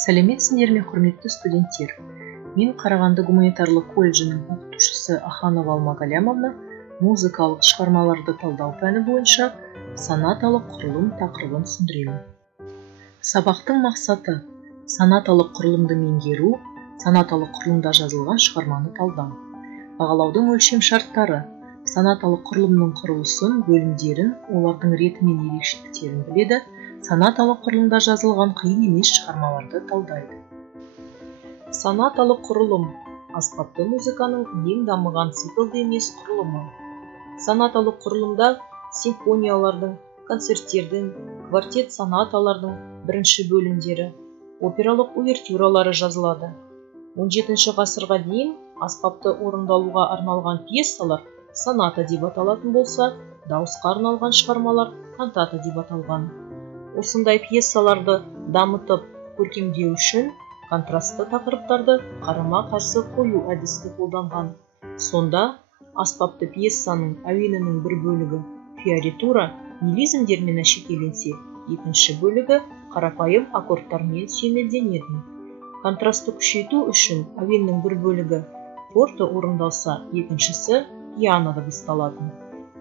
Сәлеметсіңдер ме, құрметті студенттер? Мен Қарағанды гуманитарлық колледжінің оқытушысы Аханова Алма Галямовна музыкалық шығармаларды талдау пәні бойынша сонаталық құрылым тақырыбын түсіндіремін. Сабақтың мақсаты сонаталық құрылымды меңгеру, сонаталық құрылымда жазылған шығарманы талдау. Бағалаудың өлшем шарттары: сонаталық құрылымның құрылысын, бөлімдерін, олардың реті мен ерекшеліктерін біледі, сонаталық құрылымда жазылған қиын емес шығармаларды талдайды. Сонаталық құрылым аспапты музыканың ең дамыған циклді емес құрылымы. Сонаталық құрылымда симфониялардың, концерттердің, квартет сонаталардың бірінші бөлімдері, опералық увертюралары жазылады. 17 ғасырға дейін аспапты орындалуға арналған пьесалар соната деп аталатын болса, дауысқа арналған шығармалар кантата деп аталған. Осындай пьесаларды дамытып көркемдеу үшін контрастты тақырыптарды қарама-қарсы қою әдісті қолданған. Сонда аспапты пьесаның әуенінің бір бөлігі фиоритура мелизмдермен әшекейленсе, екінші бөлігі қарапайым аккордтармен сүйемелденеді. Контрастты күшейту үшін әуеннің бір бөлігі форте орындалса, екіншісі пианода басталады.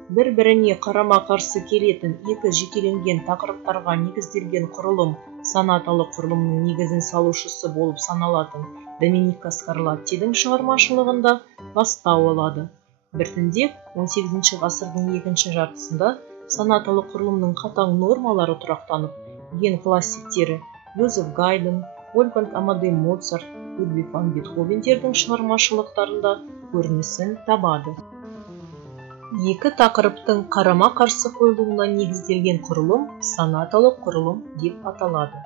Бір-біріне қарама-қарсы келетін екі жекеленген тақырыптарға негізделген құрылым сонаталық құрылымның негізін салушысы болып саналатын Доминика Скарлаттидің шығармашылығында бастау алады. Біртіндеп 18 ғасырдың екінші жартысында сонаталық құрылымның қатаң нормалары тұрақтанып, ең классиктері Йозеф Гайдн, Вольфганг Амадей Моцарт, Людвиг ван Бетховендердің шығармашылықтарында көрінісін табады. Екі тақырыптың қарама-қарсы қойылуына негізделген құрылым сонаталық құрылым деп аталады.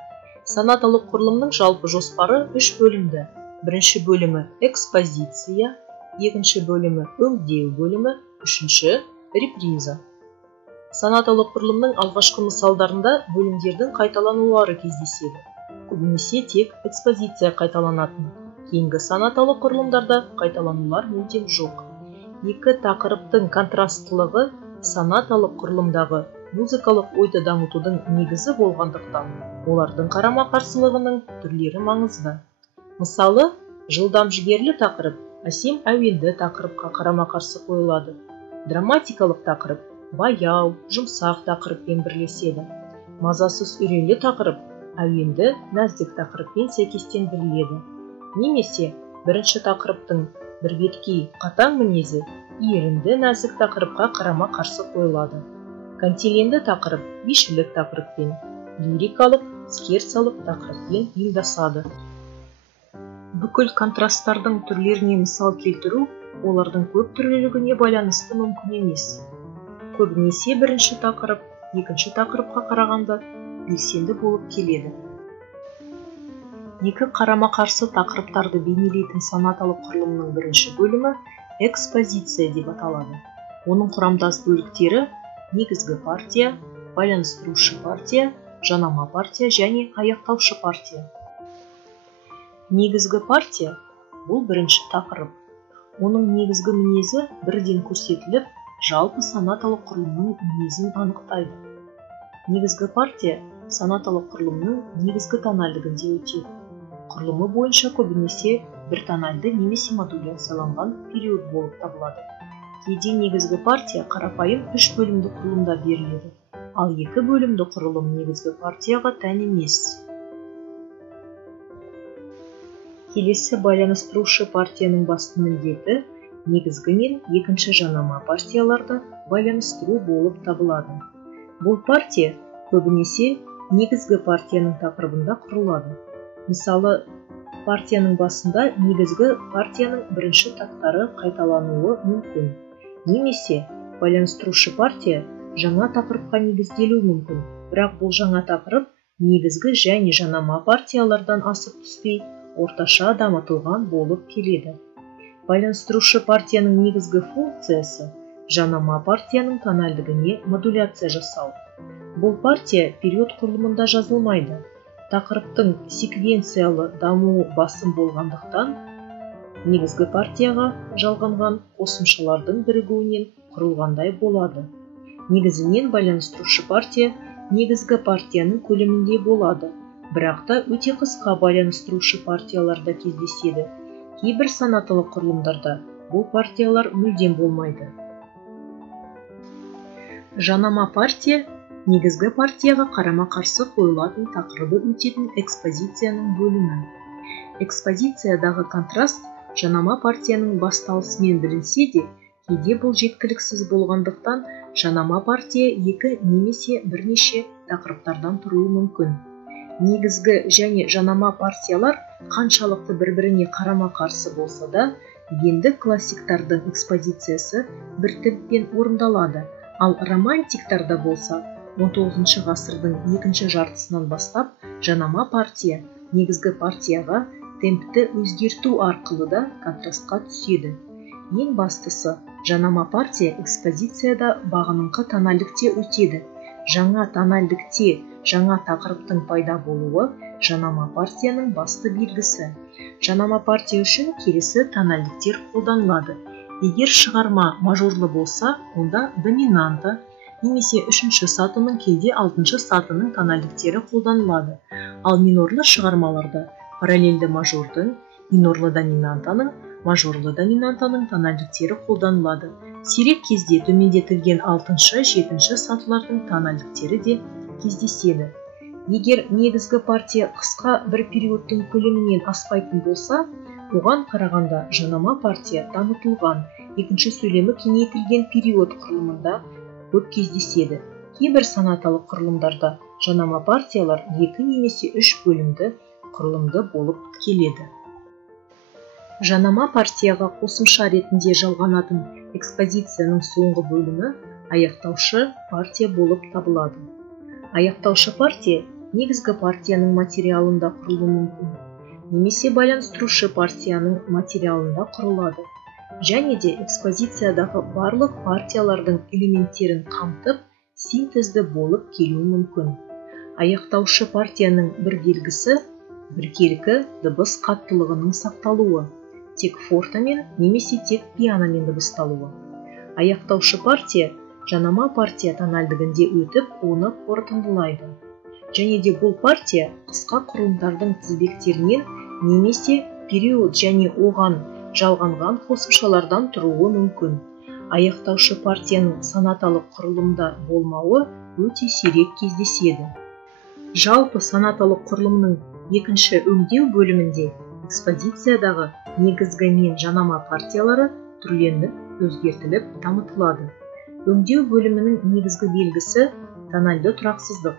Сонаталық құрылымның жалпы жоспары үш бөлімді. Бірінші бөлімі экспозиция, екінші бөлімі өңдеу бөлімі, үшінші реприза. Сонаталық құрылымның алғашқы мысалдарында бөлімдердің қайталанулары кездеседі. Көбінесе тек экспозиция қайталанатын. Кейінгі сонаталық құрылымдарда қайталанулар мүлдем жоқ. Екі тақырыптың контрастылығы сонаталық құрылымдағы музыкалық ойды дамытудың негізі болғандықтан, олардың қарама-қарсылығының түрлері маңызды. Мысалы, жылдам жігерлі тақырып әсем әуенді тақырыпқа қарама-қарсы қойылады. Драматикалық тақырып баяу, жұмсақ тақырыппен бірлеседі. Мазасыз үрейлі тақырып әуенді нәзік тақырыппен сәйкестендіріледі. Немесе бірінші тақырыптың бірбеткей қатаң мінезі ерінді нәзік тақырыпқа қарама-қарсы қойылады. Кантиленді тақырып бишілік тақырыппен, лирикалық, скерцалық тақырыппен ұйымдасады. Бүкіл контрасттардың түрлеріне мысал келтіру олардың көп түрлілігіне байланысты мүмкін емес. Көбінесе бірінші тақырып екінші тақырыпқа қарағанда белсенді болып келеді. Екі қарама-қарсы тақырыптарды бейнелейтін сонаталық құрылымның бірінші бөлімі экспозиция деп аталады. Оның құрамдас бөліктері негізгі партия, байланыстырушы партия, жанама партия және аяқтаушы партия. Негізгі партия бұл бірінші тақырып. Оның негізгі мінезі бірден көрсетіліп, жалпы сонаталық құрылымның мінезін анықтайды. Негізгі партия сонаталық құрылымның негізгі тональдігінде өтеді. Құрылымы бойынша көбінесе бір тональды немесе модуляцияланған период болып табылады. Кейде негізгі партия қарапайым үш бөлімді құрылымда беріледі, ал екі бөлімді құрылым негізгі партияға тән емес. Келесі байланыстырушы партияның басты міндеті негізгі мен екінші жанама партияларды байланыстыру болып табылады. Бұл партия көбінесе негізгі партияның тақырыбында құрылады. Мысалы, партияның басында негізгі партияның бірінші тақтары қайталануы мүмкін. Немесе байланыстырушы партия жаңа тақырыпқа негізделуі мүмкін, бірақ бұл жаңа тақырып негізгі және жанама партиялардан асып түспей, орташа дамытылған болып келеді. Байланыстырушы партияның негізгі функциясы жанама партияның тональдігіне модуляция жасау. Бұл партия период құрылымында жазылмайды. Тақырыптың секвенциялы дамуы басым болғандықтан, негізгі партияға жалғанған қосымшалардың бірігуінен құрылғандай болады. Негізінен байланыстырушы партия негізгі партияның көлемінде болады, бірақ та өте қысқа байланыстырушы партияларда кездеседі. Кейбір санаталық құрылымдарда бұл партиялар мүлдем болмайды. Жанама партия негізгі партияға қарама-қарсы қойылатын тақырыбы өтетін экспозицияның бөлімі. Экспозициядағы контраст жанама партияның басталысымен білінсе де, кейде бұл жеткіліксіз болғандықтан жанама партия екі немесе бірнеше тақырыптардан тұруы мүмкін. Негізгі және жанама партиялар қаншалықты бір-біріне қарама-қарсы болса да, гендік классиктардың экспозициясы бір темппен орындалады, ал романтиктарда болса 19 ғасырдың екінші жартысынан бастап жанама партия негізгі партияға темпті өзгерту арқылы да контрастқа түседі. Ең бастысы, жанама партия экспозицияда бағыныңқы тональдікте өтеді. Жаңа тональдікте жаңа тақырыптың пайда болуы жанама партияның басты белгісі. Жанама партия үшін келесі тональдіктер қолданылады. Егер шығарма мажорлы болса, онда доминанта немесе үшінші сатының кейде алтыншы сатының тональдіктері қолданылады. Ал минорлы шығармаларда параллельді мажордың, минорлы доминантаның, мажорлы доминантаның тональдіктері қолданылады. Сирек кезде төмендетілген алтыншы, жетінші сатылардың тональдіктері де кездеседі. Егер негізгі партия қысқа бір периодтың көлемінен аспайтын болса, оған қарағанда жанама партия дамытылған, екінші сөйлемі кеңейтілген период құрылымында көп кездеседі. Кейбір санаталық құрылымдарда жанама партиялар екі немесе үш бөлімді құрылымды болып келеді. Жанама партияға қосымша ретінде жалғанатын экспозицияның соңғы бөлімі аяқтаушы партия болып табылады. Аяқтаушы партия негізгі партияның материалында құрылуы мүмкін, немесе байланыстырушы партияның материалында құрылады, және де экспозициядағы барлық партиялардың элементтерін қамтып, синтезді болып келуі мүмкін. Аяқтаушы партияның бір белгісі біркелкі дыбыс қаттылығының сақталуы, тек фортамен немесе тек пианомен дыбысталуы. Аяқтаушы партия жанама партия тональдігінде өтіп, оны қорытындылайды. Және де бұл партия қысқа құрылымдардың тізбектерінен немесе период және оған жалғанған қосымшалардан тұруы мүмкін. Аяқтаушы партияның санаталық құрылымда болмауы өте сирек кездеседі. Жалпы санаталық құрылымның екінші өңдеу бөлімінде экспозициядағы негізгі мен жанама партиялары түрленіп, өзгертіліп, дамытылады. Өңдеу бөлімінің негізгі белгісі тональды тұрақсыздық.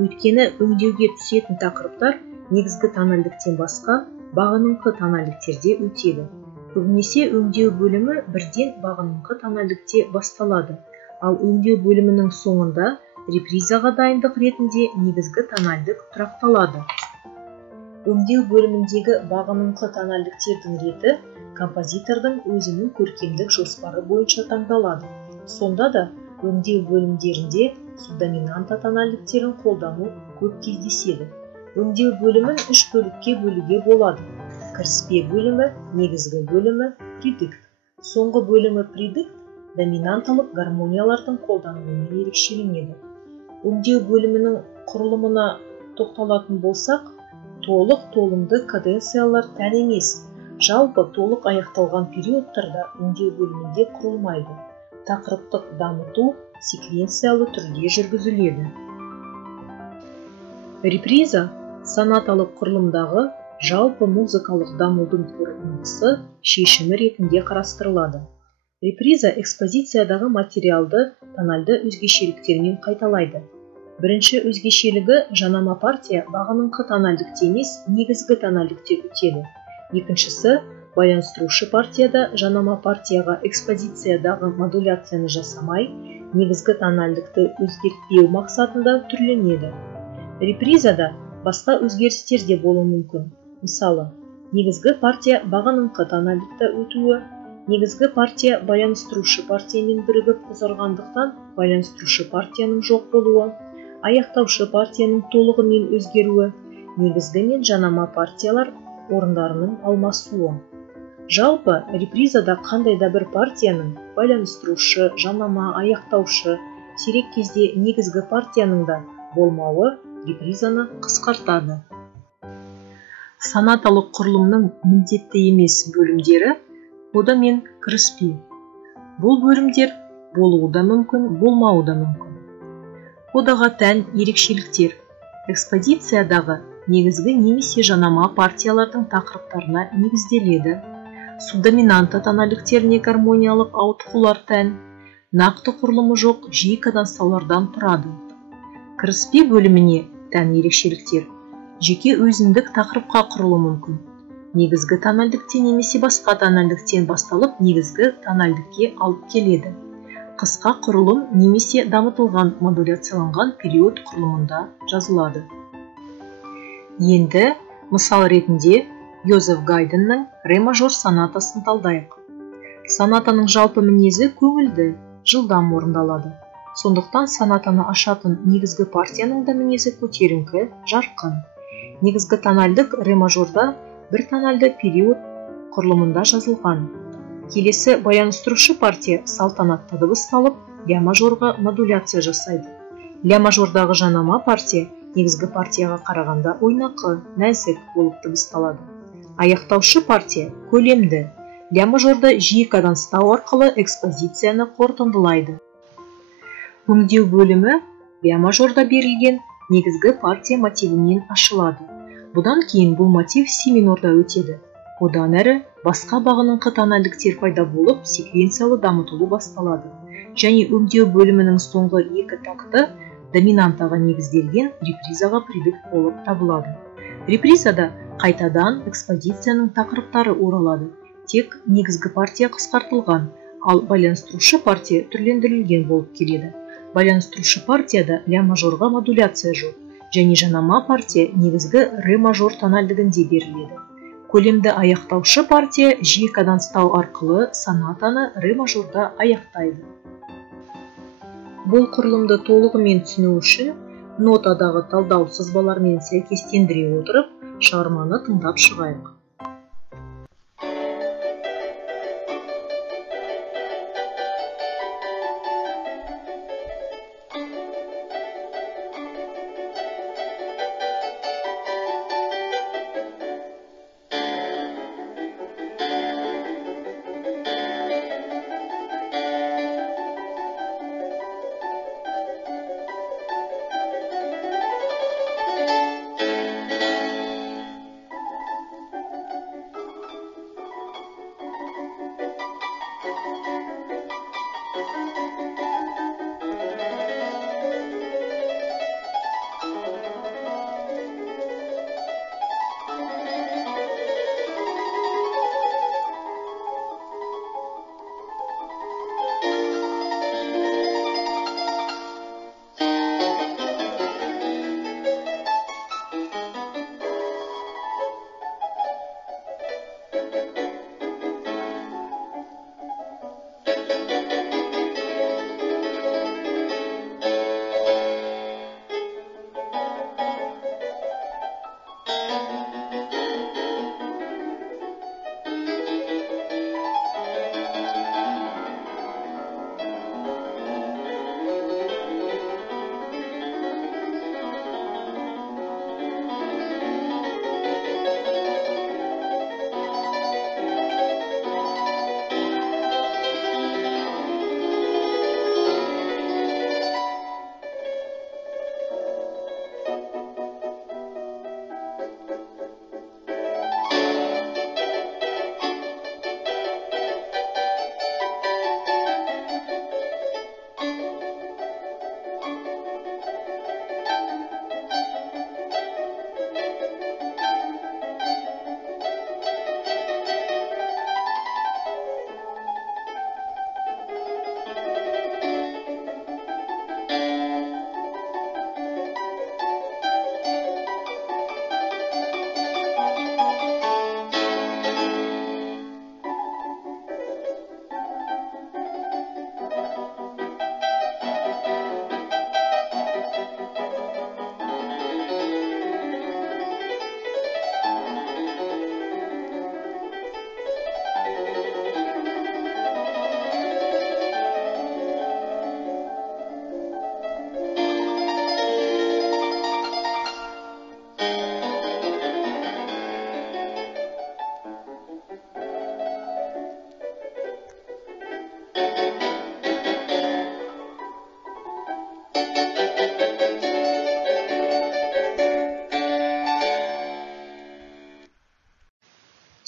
Өйткені өңдеуге түсетін тақырыптар негізгі тональдіктен басқа бағыныңқы тональдіктерде өтеді. Көбінесе өңдеу бөлімі бірден бағыныңқы тональдікте басталады, ал өңдеу бөлімінің соңында репризаға дайындық ретінде негізгі тональдік тұрақталады. Өңдеу бөліміндегі бағыныңқы тональдіктердің реті композитордың өзінің көркемдік жоспары бойынша таңдалады. Сонда да өңдеу бөлімдерінде субдоминанта тональдіктерін қолдану көп кездеседі. Өңдеу бөлімін үш бөлікке бөлуге болады. Кіріспе бөлімі, негізгі бөлімі, предикт. Соңғы бөлімі предикт доминанталық гармониялардың қолдануымен ерекшеленеді. Өңдеу бөлімінің құрылымына тоқталатын болсақ, толық толымды каденциялар тән емес. Жалпы толық аяқталған периодтарда өңдеу бөлімінде құрылмайды. Тақырыптық дамыту секвенциялы түрде жүргізіледі. Реприза сонаталық құрылымдағы жалпы музыкалық дамудың қорытындысы шешімі ретінде қарастырылады. Реприза экспозициядағы материалды тональды өзгешеліктермен қайталайды. Бірінші өзгешелігі жанама партия бағыныңқы тональдікте емес, негізгі тональдікте өтеді. Екіншісі, байланыстырушы партияда жанама партияға экспозициядағы модуляцияны жасамай, негізгі тональдікті өзгертпеу мақсатында түрленеді. Репризада басқа өзгерістер де болуы мүмкін. Мысалы, негізгі партия бағыныңқы тональдікті өтуі, негізгі партия байланыстырушы партиямен бірігіп ұзарғандықтан байланыстырушы партияның жоқ болуы, аяқтаушы партияның толығымен өзгеруі, негізгі мен жанама партиялар орындарының алмасуы. Жалпы, репризада қандай да бір партияның байланыстырушы, жанама, аяқтаушы, сирек кезде негізгі партияның да болмауы репризаны қысқартады. Сонаталық құрылымның міндетті емес бөлімдері кода мен кіріспе. Бұл бөлімдер болуы да мүмкін, болмауы да мүмкін. Кодаға тән ерекшеліктер. Экспозициядағы негізгі немесе жанама партиялардың тақырыптарына негізделеді. Субдоминанты тональдіктеріне гармониялық ауытқулар тән. Нақты құрылымы жоқ жиі каденстаулардан тұрады. Кіріспе бөліміне тән ерекшеліктер. Жеке өзіндік тақырыпқа құрылуы мүмкін. Негізгі тональдіктен немесе басқа тональдіктен басталып, негізгі тональдікке алып келеді. Қысқа құрылым немесе дамытылған модуляцияланған период құрылымында жазылады. Енді мысал ретінде Йозеф Гайднның ре мажор сонатасын талдайық. Сонатаның жалпы мінезі көңілді, жылдам орындалады. Сондықтан сонатаны ашатын негізгі партияның да мінезі көтеріңкі, жарқын. Негізгі тональдік ре мажорда бір тональды период құрылымында жазылған. Келесі байланыстырушы партия салтанатты дыбысталып, ля мажорға модуляция жасайды. Ля мажордағы жанама партия негізгі партияға қарағанда ойнақы, нәзік болып дыбысталады. Аяқтаушы партия көлемді. Ля мажорда жиі каденстау арқылы экспозицияны қорытындылайды. Өңдеу бөлімі ля мажорда берілген негізгі партия мотивінен ашылады. Бұдан кейін бұл мотив си минорда өтеді. Одан әрі басқа бағыныңқы тональдіктер пайда болып, секвенциялы дамытылу басталады. Және өңдеу бөлімінің соңғы екі такты доминантаға негізделген репризаға предикт болып табылады. Репризада қайтадан экспозицияның тақырыптары оралады. Тек негізгі партия қысқартылған, ал байланыстырушы партия түрлендірілген болып келеді. Байланыстырушы партияда ля мажорға модуляция жоқ, және жанама партия негізгі ре мажор тональдігінде беріледі. Көлемді аяқтаушы партия жиі каденстау арқылы сонатаны ре мажорда аяқтайды. Бұл құрылымды толығымен түсіну үшін нотадағы талдау сызбалармен сәйкестендіре отырып, шығарманы тыңдап шығайық.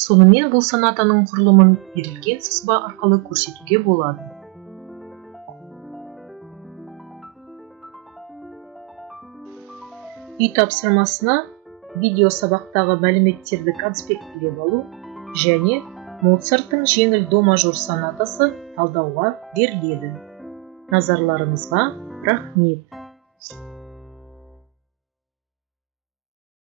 Сонымен бұл сонатаның құрылымын берілген сызба арқылы көрсетуге болады. Үй тапсырмасына видео сабақтағы мәліметтерді конспектілеп алу және Моцарттың жеңіл до мажор сонатасы талдауға беріледі. Назарларыңызға рахмет.